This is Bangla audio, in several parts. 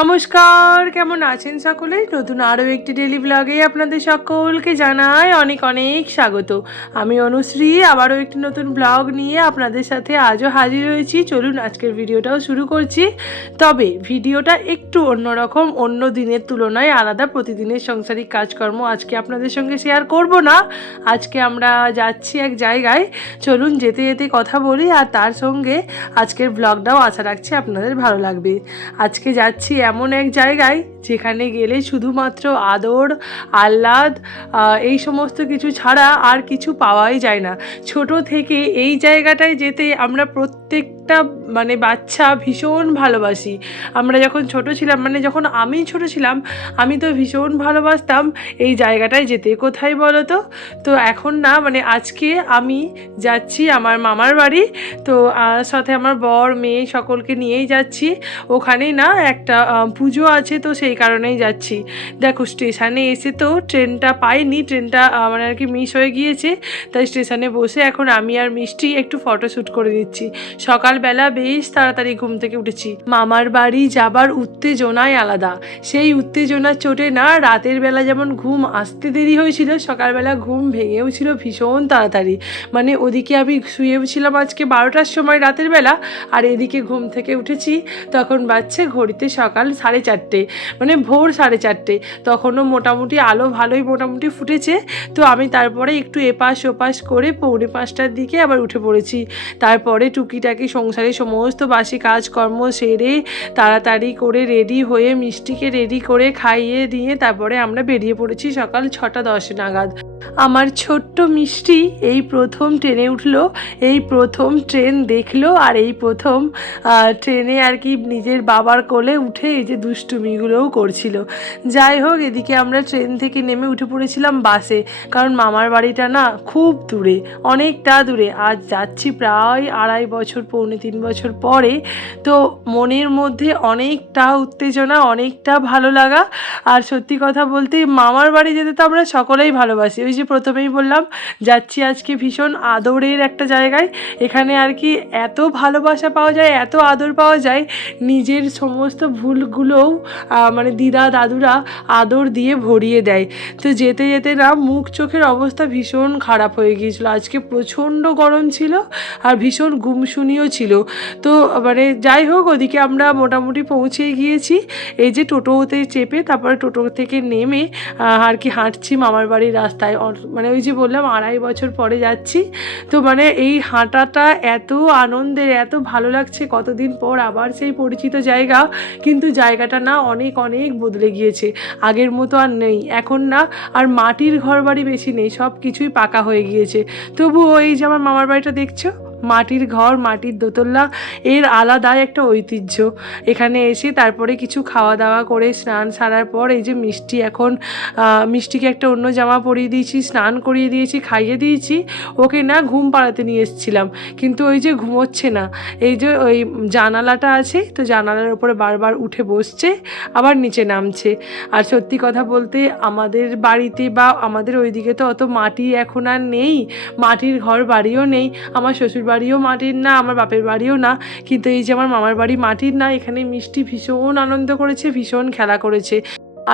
নমস্কার, কেমন আছেন সকলে? নতুন আরও একটি ডেলি ব্লগে আপনাদের সকলকে জানাই অনেক অনেক স্বাগত। আমি অনুশ্রী আবারও একটি নতুন ব্লগ নিয়ে আপনাদের সাথে আজও হাজির হয়েছি। চলুন আজকের ভিডিওটাও শুরু করছি। তবে ভিডিওটা একটু অন্যরকম, অন্য দিনের তুলনায় আলাদা। প্রতিদিনের সাংসারিক কাজকর্ম আজকে আপনাদের সঙ্গে শেয়ার করব না। আজকে আমরা যাচ্ছি এক জায়গায়, চলুন যেতে যেতে কথা বলি, আর তার সঙ্গে আজকের ব্লগটাও আশা রাখছি আপনাদের ভালো লাগবে। আজকে যাচ্ছি এমন এক জায়গায় যেখানে গেলে শুধুমাত্র আদর, আহ্লাদ, এই সমস্ত কিছু ছাড়া আর কিছু পাওয়াই যায় না। ছোট থেকে এই জায়গাটায় যেতে আমরা প্রত্যেকটা বাচ্চা ভীষণ ভালোবাসি। আমরা যখন ছোট ছিলাম, যখন আমি ছোট ছিলাম, আমি তো ভীষণ ভালোবাসতাম এই জায়গাটায় যেতে। কোথায় বলো তো? তো এখন না, আজকে আমি যাচ্ছি আমার মামার বাড়ি। তো সাথে আমার বর, মেয়ে সকলকে নিয়েই যাচ্ছি। ওখানেই না একটা পুজো আছে, তো সেই কারণেই যাচ্ছি। দেখো, স্টেশনে এসে তো ট্রেনটা পাইনি, ট্রেনটা মিস হয়ে গিয়েছে। তাই স্টেশনে বসে এখন আমি আর মিষ্টি একটু ফটোশ্যুট করে নিচ্ছি। সকালবেলা বেশ তাড়াতাড়ি ঘুম থেকে উঠেছি। মামার বাড়ি যাবার উত্তেজনাই আলাদা। সেই উত্তেজনার চোটে না রাতের বেলা যেমন ঘুম আসতে দেরি হয়েছিল, সকালবেলা ঘুম ভেঙেও ছিল ভীষণ তাড়াতাড়ি। ওদিকে আমি শুয়েছিলাম আজকে 12টার সময় রাতের বেলা, আর এদিকে ঘুম থেকে উঠেছি তখন বাজছে ঘড়িতে সকাল 4:30, ভোর 4:30। তখনও মোটামুটি আলো ভালোই মোটামুটি ফুটেছে। তো আমি তারপরে একটু এপাশ ওপাশ করে 4:45টার দিকে আবার উঠে পড়েছি। তারপরে টুকিটাকি সংসারের সমস্ত বাসি কাজকর্ম সেরে তাড়াতাড়ি করে রেডি হয়ে মিষ্টিকে রেডি করে খাইয়ে দিয়ে তারপরে আমরা বেরিয়ে পড়েছি সকাল 6:10 নাগাদ। আমার ছোট্ট মিষ্টি এই প্রথম ট্রেনে উঠলো, এই প্রথম ট্রেন দেখলো, আর এই প্রথম ট্রেনে আর কি নিজের বাবার কোলে উঠে এই যে দুষ্টুমিগুলোও করছিল। যাই হোক, এদিকে আমরা ট্রেন থেকে নেমে উঠে পড়েছিলাম বাসে, কারণ মামার বাড়িটা না খুব দূরে, অনেকটা দূরে। আজ যাচ্ছি প্রায় 2.5 বছর, 3.25 বছর পরে। তো মনের মধ্যে অনেকটা উত্তেজনা, অনেকটা ভালো লাগা। আর সত্যি কথা বলতে মামার বাড়ি যেতে তো আমরা সকলেই ভালোবাসি। ওই যে প্রথমেই বললাম, যাচ্ছি আজকে ভীষণ আদরের একটা জায়গায়। এখানে আর কি এত ভালোবাসা পাওয়া যায়, এত আদর পাওয়া যায়, নিজের সমস্ত ভুলগুলোও দিদা দাদুরা আদর দিয়ে ভরিয়ে দেয়। তো যেতে যেতে না মুখ চোখের অবস্থা ভীষণ খারাপ হয়ে গিয়েছিলো। আজকে প্রচণ্ড গরম ছিল আর ভীষণ গুমসুনিও ছিল। তো যাই হোক, ওদিকে আমরা মোটামুটি পৌঁছে গিয়েছি। এই যে টোটোতে চেপে তারপরে টোটো থেকে নেমে আর কি হাঁটছি মামার বাড়ির রাস্তায়। ওই যে বললাম 2.5 বছর পরে যাচ্ছি। তো এই হাঁটাটা এত আনন্দের, এত ভালো লাগছে, কতদিন পর আবার সেই পরিচিত জায়গা। কিন্তু জায়গাটা না অনেক অনেক বদলে গিয়েছে, আগের মতো আর নেই। এখন না আর মাটির ঘর বাড়ি বেশি নেই, সব কিছুই পাকা হয়ে গিয়েছে। তবুও এই যে আমার মামার বাড়িটা দেখছো, মাটির ঘর, মাটির দোতলা, এর আলাদাই একটা ঐতিহ্য। এখানে এসে তারপরে কিছু খাওয়া দাওয়া করে স্নান সারার পর এই যে মিষ্টিকে একটা অন্য জামা পরিয়ে দিয়েছি, স্নান করিয়ে দিয়েছি, খাইয়ে দিয়েছি। ওকে না ঘুম পাড়াতে নিয়ে এসেছিলাম, কিন্তু ওই যে ঘুমোচ্ছে না। এই যে ওই জানালাটা আছে, তো জানালার উপরে বারবার উঠে বসছে, আবার নিচে নামছে। আর সত্যি কথা বলতে আমাদের বাড়িতে বা আমাদের ওইদিকে তো অত মাটি এখন আর নেই, মাটির ঘর বাড়িও নেই। আমার শ্বশুর বাড়িও মাটির না, আমার বাপের বাড়িও না। কিন্তু এই যে আমার মামার বাড়ি মাটির না, এখানে মিষ্টি ভীষণ আনন্দ করেছে, ভীষণ খেলা করেছে।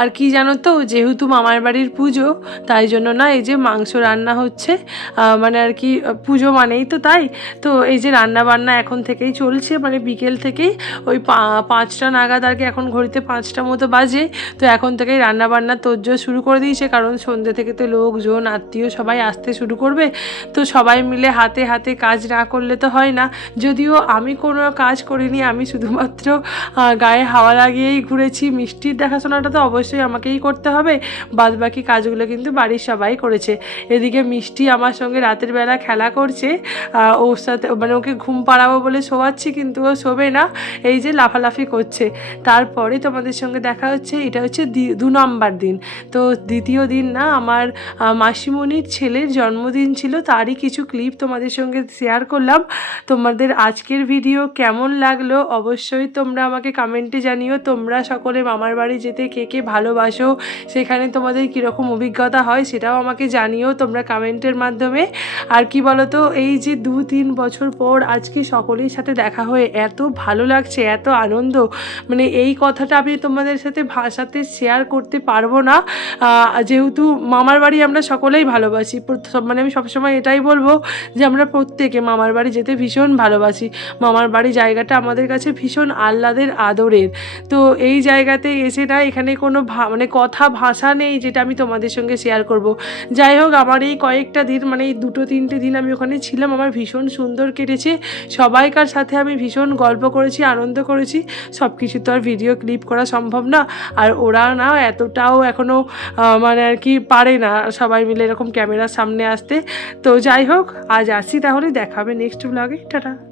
আর কি জানো তো, যেহেতু মামার বাড়ির পুজো, তাই জন্য না এই যে মাংস রান্না হচ্ছে। আর কি পুজো মানেই তো তাই। তো এই যে রান্না বান্না এখন থেকেই চলছে, বিকেল থেকেই ওই 5টা নাগাদ আর কি, এখন ঘড়িতে 5টা মতো বাজে। তো এখন থেকেই রান্না বান্না তোড়জোড় শুরু করে দিয়েছে, কারণ সন্ধ্যে থেকে তো লোকজন আত্মীয় সবাই আসতে শুরু করবে। তো সবাই মিলে হাতে হাতে কাজ না করলে তো হয় না। যদিও আমি কোনো কাজ করিনি, আমি শুধুমাত্র গায়ে হাওয়া লাগিয়েই ঘুরেছি। মিষ্টির দেখাশোনাটা তো অবশ্যই আমাকেই করতে হবে, বাদ বাকি কাজগুলো কিন্তু বাড়ির সবাই করেছে। এদিকে মিষ্টি আমার সঙ্গে রাতের বেলা খেলা করছে, ওর সাথে ওকে ঘুম পাড়াবো বলে শোয়াচ্ছি, কিন্তু ও শোবে না, এই যে লাফালাফি করছে। তারপরে তোমাদের সঙ্গে দেখা হচ্ছে, এটা হচ্ছে 2 নম্বর দিন। তো দ্বিতীয় দিন না আমার মাসিমণির ছেলের জন্মদিন ছিল, তারই কিছু ক্লিপ তোমাদের সঙ্গে শেয়ার করলাম। তোমাদের আজকের ভিডিও কেমন লাগলো অবশ্যই তোমরা আমাকে কমেন্টে জানিও। তোমরা সকলে মামার বাড়ি যেতে কে কে ভালোবাসো, সেখানে তোমাদের কীরকম অভিজ্ঞতা হয় সেটাও আমাকে জানিও তোমরা কমেন্টের মাধ্যমে। আর কি বলো তো, এই যে 2-3 বছর পর আজকে সকলের সাথে দেখা হয়ে এত ভালো লাগছে, এত আনন্দ, মানে এই কথাটা আমি তোমাদের সাথে ভাষাতে শেয়ার করতে পারবো না। যেহেতু মামার বাড়ি আমরা সকলেই ভালোবাসি, মানে আমি সবসময় এটাই বলবো যে আমরা প্রত্যেকে মামার বাড়ি যেতে ভীষণ ভালোবাসি। মামার বাড়ি জায়গাটা আমাদের কাছে ভীষণ আহ্লাদের, আদরের। তো এই জায়গাতে এসে না এখানে কোনো মানে কথা ভাষা নেই যেটা আমি তোমাদের সঙ্গে শেয়ার করব। যাই হোক, আমার এই কয়েকটা দিন, মানে এই 2-3টে দিন আমি ওখানে ছিলাম, আমার ভীষণ সুন্দর কেটেছে। সবাইকার সাথে আমি ভীষণ গল্প করেছি, আনন্দ করেছি। সব কিছু তো আর ভিডিও ক্লিপ করা সম্ভব না, আর ওরা না এতটাও এখনও মানে আর কি পারে না সবাই মিলে এরকম ক্যামেরার সামনে আসতে। তো যাই হোক, আজ আসি, তাহলে দেখা হবে নেক্সট ব্লগে। টাটা।